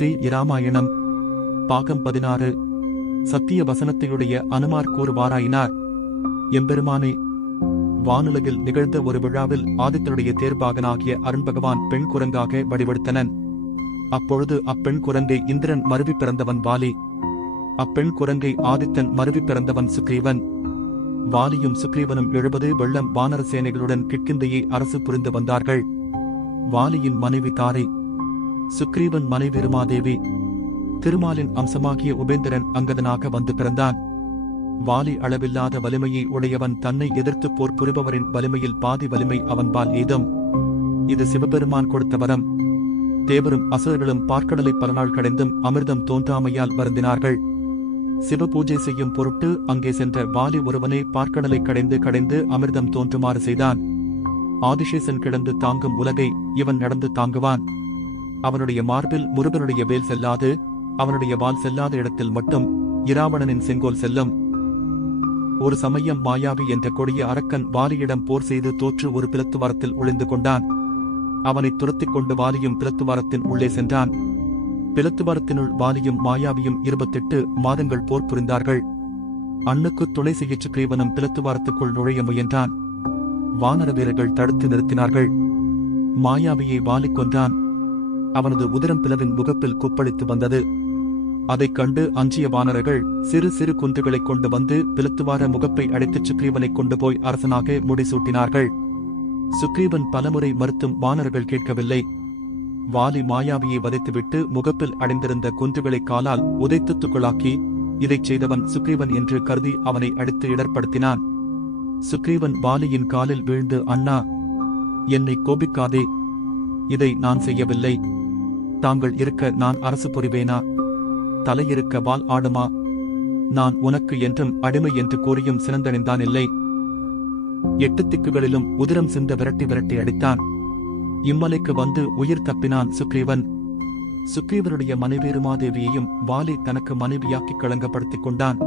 ஸ்ரீ இராமாயணம் பாகம் பதினாறு. சத்திய வசனத்தையுடைய அனுமார் கூறுவாராயினார். எம்பெருமானே வானுலகில் நிகழ்ந்த ஒரு விழாவில் ஆதித்தனுடைய தேர்பாகனாகிய அருண்பகவான் பெண் குரங்காக வடிவெடுத்தனன் அப்பொழுது அப்பெண் குரங்கை இந்திரன் மருவி பிறந்தவன் வாலி. அப்பெண் குரங்கை ஆதித்தன் மருவி பிறந்தவன் சுக்ரீவன். வாலியும் சுக்ரீவனும் எழுபது வெள்ளம் வானர சேனைகளுடன் கிட்கிந்தையை அரசு புரிந்து வந்தார்கள். வாலியின் மனைவி தாரை சுக்ரீவன் மனைவி ருமாதேவி திருமாலின் அம்சமாகிய உபேந்திரன் அங்கதனாக வந்து பிறந்தான். வாலி அளவில்லாத வலிமையை உடையவன் தன்னை எதிர்த்து போர் புரிபவரின் வலிமையில் பாதி வலிமை அவன்பால் ஏதும். இது சிவபெருமான் கொடுத்த வரம். தேவரும் அசுரர்களும் பார்க்கடலை பல நாள் கடைந்தும் அமிர்தம் தோன்றாமையால் வருந்தினார்கள். சிவ பூஜை செய்யும் பொருட்டு அங்கே சென்ற வாலி ஒருவனே பார்க்கடலை கடைந்து கடைந்து அமிர்தம் தோன்றுமாறு செய்தான். ஆதிசேசன் கிடந்து தாங்கும் உலகை இவன் நடந்து தாங்குவான். அவனுடைய மார்பில் முருகனுடைய வேல் செல்லாது அவனுடைய வால் செல்லாத இடத்தில் மட்டும் இராவணனின் செங்கோல் செல்லும். ஒரு சமயம் மாயாவி என்ற கொடிய அரக்கன் வாலியிடம் போர் செய்து தோற்று ஒரு பிளத்துவாரத்தில் ஒளிந்து கொண்டான். அவனை துரத்திக் கொண்டு வாலியும் பிளத்துவாரத்தின் உள்ளே சென்றான். பிளத்துவாரத்தினுள் வாலியும் மாயாவியும் இருபத்தெட்டு மாதங்கள் போர் புரிந்தார்கள். அண்ணுக்கு துணை செய்ய சுக்ரீவனும் பிளத்துவாரத்துக்குள் நுழைய முயன்றான். வானர வீரர்கள் தடுத்து நிறுத்தினார்கள். மாயாவியை வாலி கொன்றான். அவனது உதிரம் பிளவின் முகப்பில் குப்பளித்து வந்தது. அதைக் கண்டு அஞ்சிய வானரர்கள் சிறு சிறு குன்றுகளைக் கொண்டு வந்து பிளத்துவார முகப்பை அடைத்துச் சுக்ரீவனைக் கொண்டு போய் அரசனாக முடிசூட்டினார்கள். சுக்ரீவன் பலமுறை மறுத்தும் வானர்கள் கேட்கவில்லை. வாலி மாயாவியை வதைத்துவிட்டு முகப்பில் அடைந்திருந்த குன்றுகளை காலால் உதைத்து துக்குளாக்கி இதைச் செய்தவன் சுக்ரீவன் என்று கருதி அவனை அடித்து இடர்படுத்தினான் சுக்ரீவன் வாலியின் காலில் வீழ்ந்து அண்ணா என்னை கோபிக்காதே இதை நான் செய்யவில்லை. தாங்கள் இருக்க நான் அரசு புரிவேனா? தலையிருக்க வால் ஆடுமா? நான் உனக்கு என்றும் அடிமை என்று கூறியும் சினந்தணிந்தான் இல்லை. எட்டு திக்குகளிலும் உதிரம் சிந்த விரட்டி விரட்டி அடித்தான். இம்மலைக்கு வந்து உயிர் தப்பினான் சுக்ரீவன். சுக்ரீவனுடைய மனைவி ருமாதேவியையும் வாலி தனக்கு மனைவியாக்கி களங்கப்படுத்திக் கொண்டான்.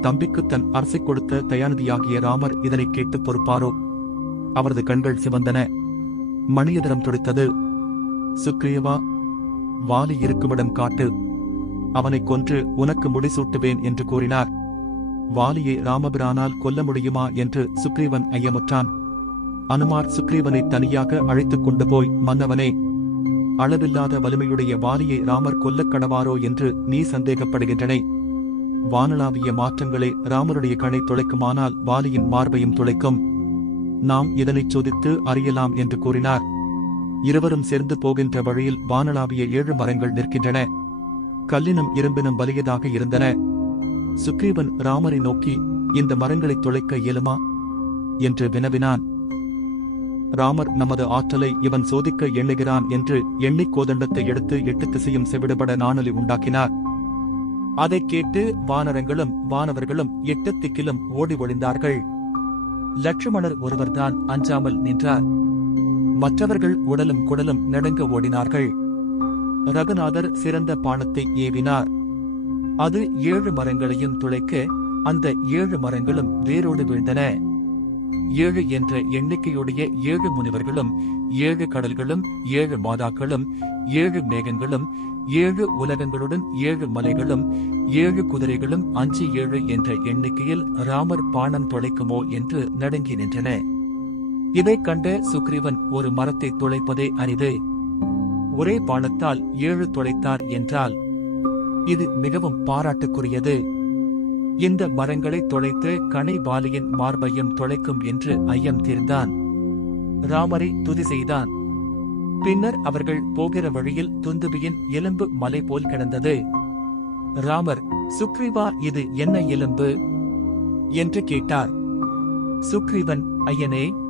தம்பிக்கு தன் அரசை கொடுத்த தயாநிதியாகிய ராமர் இதனை கேட்டு பொறுப்பாரோ? அவரது கண்கள் சிவந்தன. மணியதரம் துடித்தது. சுக்ரீவா வாலி இருக்குமிடம் காட்டு. அவனைக் கொன்று உனக்கு முடிசூட்டுவேன் என்று கூறினார். வாலியை ராமபிரானால் கொல்ல முடியுமா என்று சுக்ரீவன் ஐயமுற்றான். அனுமார் சுக்ரீவனை தனியாக அழைத்துக் கொண்டு போய் மன்னவனே அளவில்லாத வலிமையுடைய வாலியை ராமர் கொல்லக் கடவாரோ என்று நீ சந்தேகப்படுகின்றனை. வானளாவிய மாற்றங்களை ராமருடைய கணை துளைக்குமானால் வாலியின் மார்பையும் துளைக்கும் நாம் இதனைச் சோதித்து அறியலாம் என்று கூறினார். இருவரும் சேர்ந்து போகின்ற வழியில் வானளாவிய ஏழு மரங்கள் நிற்கின்றன. கல்லினம் இரும்பினும் வலியதாக இருந்தன. சுக்ரீவன் ராமரை நோக்கி இந்த மரங்களை துளைக்க இயலுமா? என்று வினவினான். ராமர் நமது ஆற்றலை இவன் சோதிக்க எண்ணுகிறான் என்று எண்ணிக் கோதண்டத்தை எடுத்து எட்டு திசையும் செவிடுபட நாணலி உண்டாக்கினார். அதைக் கேட்டு வானரங்களும் வானவர்களும் எட்டு திக்கிலும் ஓடி ஒளிந்தார்கள். லட்சுமணர் ஒருவர்தான் அஞ்சாமல் நின்றார். மற்றவர்கள் உடலும் குடலும் நடுங்க ஓடினார்கள். ரகுநாதர் சிறந்த பானத்தை ஏவினார். அது ஏழு மரங்களையும் துளைக்க அந்த ஏழு மரங்களும் வேரோடு வீழ்ந்தன. ஏழு என்ற எண்ணிக்கையுடைய ஏழு முனிவர்களும் ஏழு கடல்களும் ஏழு மாதாக்களும் ஏழு மேகங்களும் ஏழு உலகங்களுடன் ஏழு மலைகளும் ஏழு குதிரைகளும் அஞ்சு ஏழு என்ற எண்ணிக்கையில் ராமர் பானம் தொலைக்குமோ என்று நடுங்கி நின்றன. இதைக் கண்ட சுக்ரீவன் ஒரு மரத்தை துளைப்பதே அரிது ஒரே பானத்தால் ஏழு துளைத்தார் என்றால் இது மிகவும் பாராட்டுக்குரியது. இந்த மரங்களை தொலைத்து கனை வாலியின் மார்பையும் தொலைக்கும் என்று ஐயம் தீர்ந்தான். ராமரை துதி செய்தான். பின்னர் அவர்கள் போகிற வழியில் துந்துபியின் எலும்பு மலை போல் கிடந்தது. ராமர் சுக்ரீவா இது என்ன எலும்பு? என்று கேட்டார். சுக்ரீவன் ஐயனே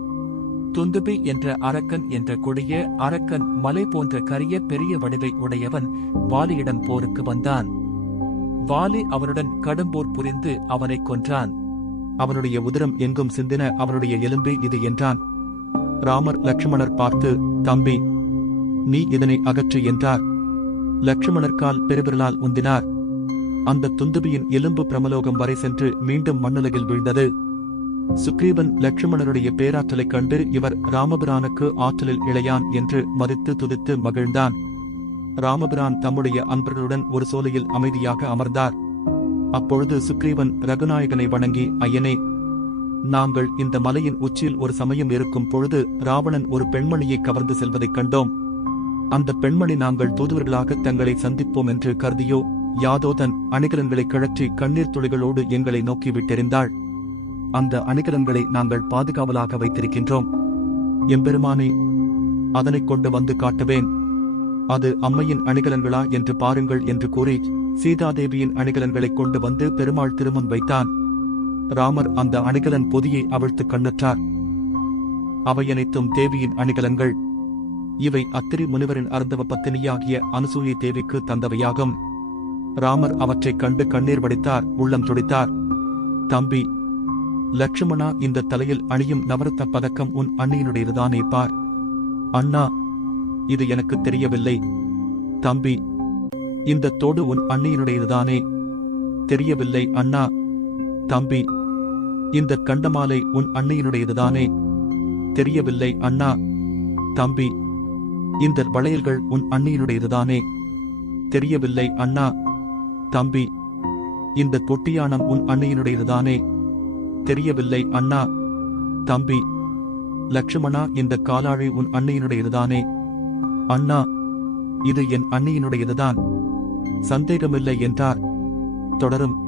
துந்துபி என்ற அரக்கன் என்ற கொடிய அரக்கன் மலை போன்ற கரிய பெரிய வடிவை உடையவன் வாலியிடம் போருக்கு வந்தான். வாலி அவனுடன் கடும்போர் புரிந்து அவனைக் கொன்றான். அவனுடைய உதிரம் எங்கும் சிந்தின அவனுடைய எலும்பு இது என்றான். ராமர் லக்ஷ்மணர் பார்த்து தம்பி நீ இதனை அகற்று என்றார். லக்ஷ்மணர் கால் பெருவிரலால் உந்தினார். அந்த துந்துபியின் எலும்பு பிரமலோகம் வரை சென்று மீண்டும் மண்ணுலகில் வீழ்ந்தது. சுக்ரீவன் லட்சுமணருடைய பேராற்றலைக் கண்டு இவர் ராமபிரானுக்கு ஆற்றலில் இளையான் என்று மதித்து துதித்து மகிழ்ந்தான். ராமபிரான் தம்முடைய அன்பர்களுடன் ஒரு சோலையில் அமைதியாக அமர்ந்தார். அப்பொழுது சுக்ரீவன் ரகுநாயகனை வணங்கி ஐயனே நாங்கள் இந்த மலையின் உச்சியில் ஒரு சமயம் இருக்கும் பொழுது ராவணன் ஒரு பெண்மணியை கவர்ந்து செல்வதைக் கண்டோம். அந்த பெண்மணி நாங்கள் தூதுவர்களாக தங்களை சந்திப்போம் என்று கருதியோ யாதோ தன் அணிகலன்களை கிழற்றி கண்ணீர் துளிகளோடு எங்களை நோக்கி விட்டெறிந்தாள். அந்த அணிகலன்களை நாங்கள் பாதுகாவலாக வைத்திருக்கின்றோம். எம்பெருமானே அதனைக் கொண்டு வந்து காட்டுவேன். அது அம்மையின் அணிகலன்களா என்று பாருங்கள் என்று கூறி சீதாதேவியின் அணிகலன்களைக் கொண்டு வந்து பெருமாள் திருமுன் வைத்தான். ராமர் அந்த அணிகலன் பொதியை அவிழ்த்து கண்ணுற்றார். அவையனைத்தும் தேவியின் அணிகலன்கள். இவை அத்திரி முனிவரின் அருந்தவ பத்தினியாகிய அனுசூயை தேவிக்கு தந்தவையாகும். ராமர் அவற்றைக் கண்டு கண்ணீர் வடித்தார் உள்ளம் துடித்தார். தம்பி லட்சுமணா இந்த தலையில் அணியும் நவரத்த பதக்கம் உன் அண்ணியினுடையதுதானே பார். அண்ணா இது எனக்கு தெரியவில்லை. தம்பி இந்த தோடு உன் அண்ணியினுடையதுதானே? தெரியவில்லை அண்ணா. தம்பி இந்த கண்டமாலை உன் அண்ணியினுடையதுதானே? தெரியவில்லை அண்ணா. தம்பி இந்த வளையல்கள் உன் அண்ணியினுடையதுதானே? தெரியவில்லை அண்ணா. தம்பி இந்த கொட்டியானம் உன் அண்ணியினுடையதுதானே? தெரியவில்லை அண்ணா தம்பி லட்சுமணா இந்த காலாழி உன் அன்னையினுடையதுதானே அண்ணா இது என் அன்னையினுடையதுதான் சந்தேகமில்லை என்றார். தொடரும்.